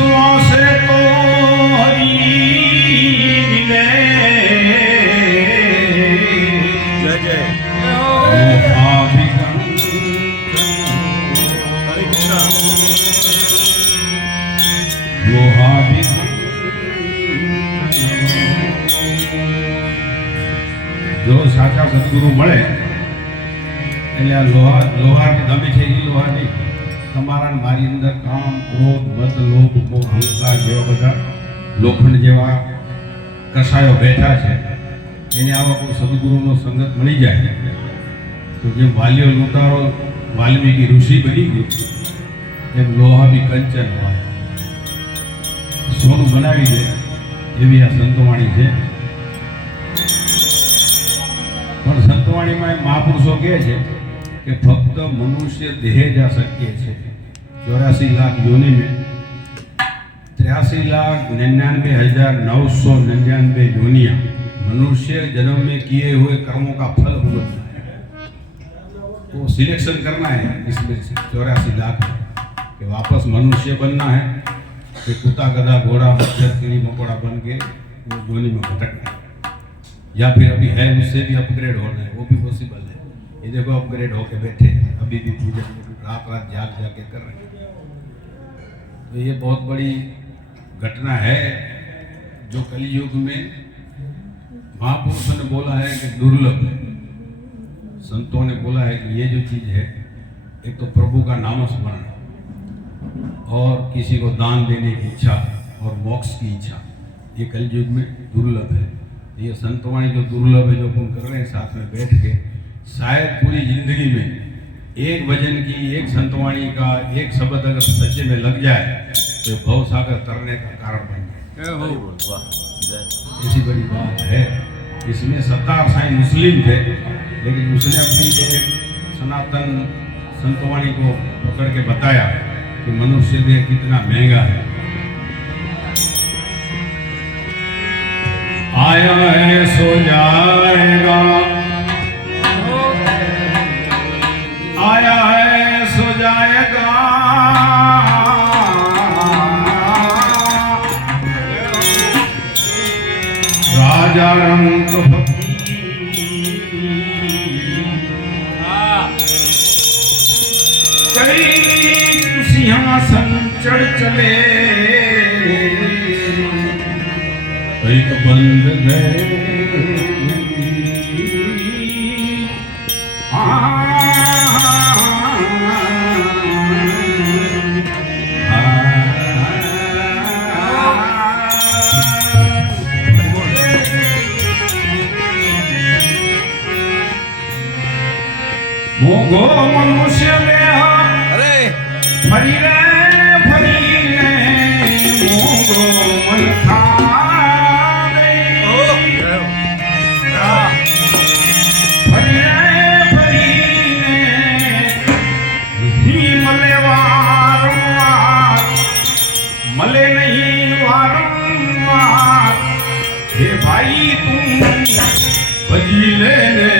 विश्वास तो हरि मिले जय जय हरे कृष्णा जो साचा सदगुरु મળે એટલે આ લોહારની તમે છે એ લોહાની તમારા મારી અંદર કામ ક્રોધ મદ લોભ મોહ અહંકાર જેવા બધા લોખંડ જેવા કસાયો બેઠા છે એને આવા કોઈ સદગુરુનો સંગત મળી જાય તો જે વાલ્યો લૂંટારો વાલ્મીકી ઋષિ બની ગયો એમ લોહા બી કંચન હોય સોનું બનાવી દે એવી આ સંતવાણી છે પણ સંતવાણીમાં મહાપુરુષો કહે છે कि फक्त मनुष्य देह जा शक्य है 84 लाख योनि में 83,99,999 योनियां मनुष्य जन्म में किए हुए कर्मों का फल भुगतना है। तो सिलेक्शन करना है इसमें 84 लाख कि वापस मनुष्य बनना है कि कुत्ता गधा घोड़ा मच्छर कीड़ी मकोड़ा बन के योनि में भटकना है या फिर अभी है उससे भी अपग्रेड होना है, वो भी पॉसिबल है। ये देखो अपग्रेड होके बैठे अभी भी पूजा रात रात जाग के कर रहे हैं। तो ये बहुत बड़ी घटना है जो कलयुग में महापुरुषों ने बोला है कि दुर्लभ है। संतों ने बोला है कि ये जो चीज है एक तो प्रभु का नाम स्मरण और किसी को दान देने की इच्छा और मोक्ष की इच्छा, ये कलयुग में दुर्लभ है। ये संतवाणी जो दुर्लभ है जो अपन कर रहे हैं साथ में बैठ के, शायद पूरी जिंदगी में एक भजन की एक संतवाणी का एक शब्द अगर सच्चे में लग जाए तो भव सागर तरने का कारण बन जाए। ऐसी बड़ी बात है। इसमें सत्तार साईं मुस्लिम थे लेकिन उसने अपनी सनातन संतवाणी को पकड़ के बताया कि मनुष्य देह कितना महंगा है। आया है सो जाएगा, आया है सो जाएगा, राजा रंग कई सिंहासन चढ़ चले एक बंद गए मोगो मनुष्य में अरे फरी रे मोगो मन खा गई फरी रे ही मले वारंवार मले नहीं वारंवार हे भाई तुम भजी लेने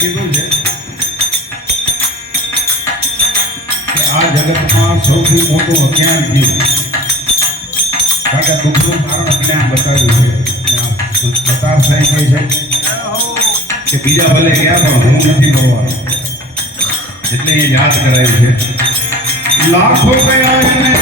કીધું છે કે આ જગતમાં સૌથી મોટું અજ્ઞાન થયું, કારણ કે દુઃખનું કારણ અજ્ઞાન બતાવ્યું છે. બતાર સાહેબ કહે છે કે બીજા ભલે ગયા પણ હું નથી મળવાનો, એટલે એ યાદ કરાયું છે. લાખો ગયા એને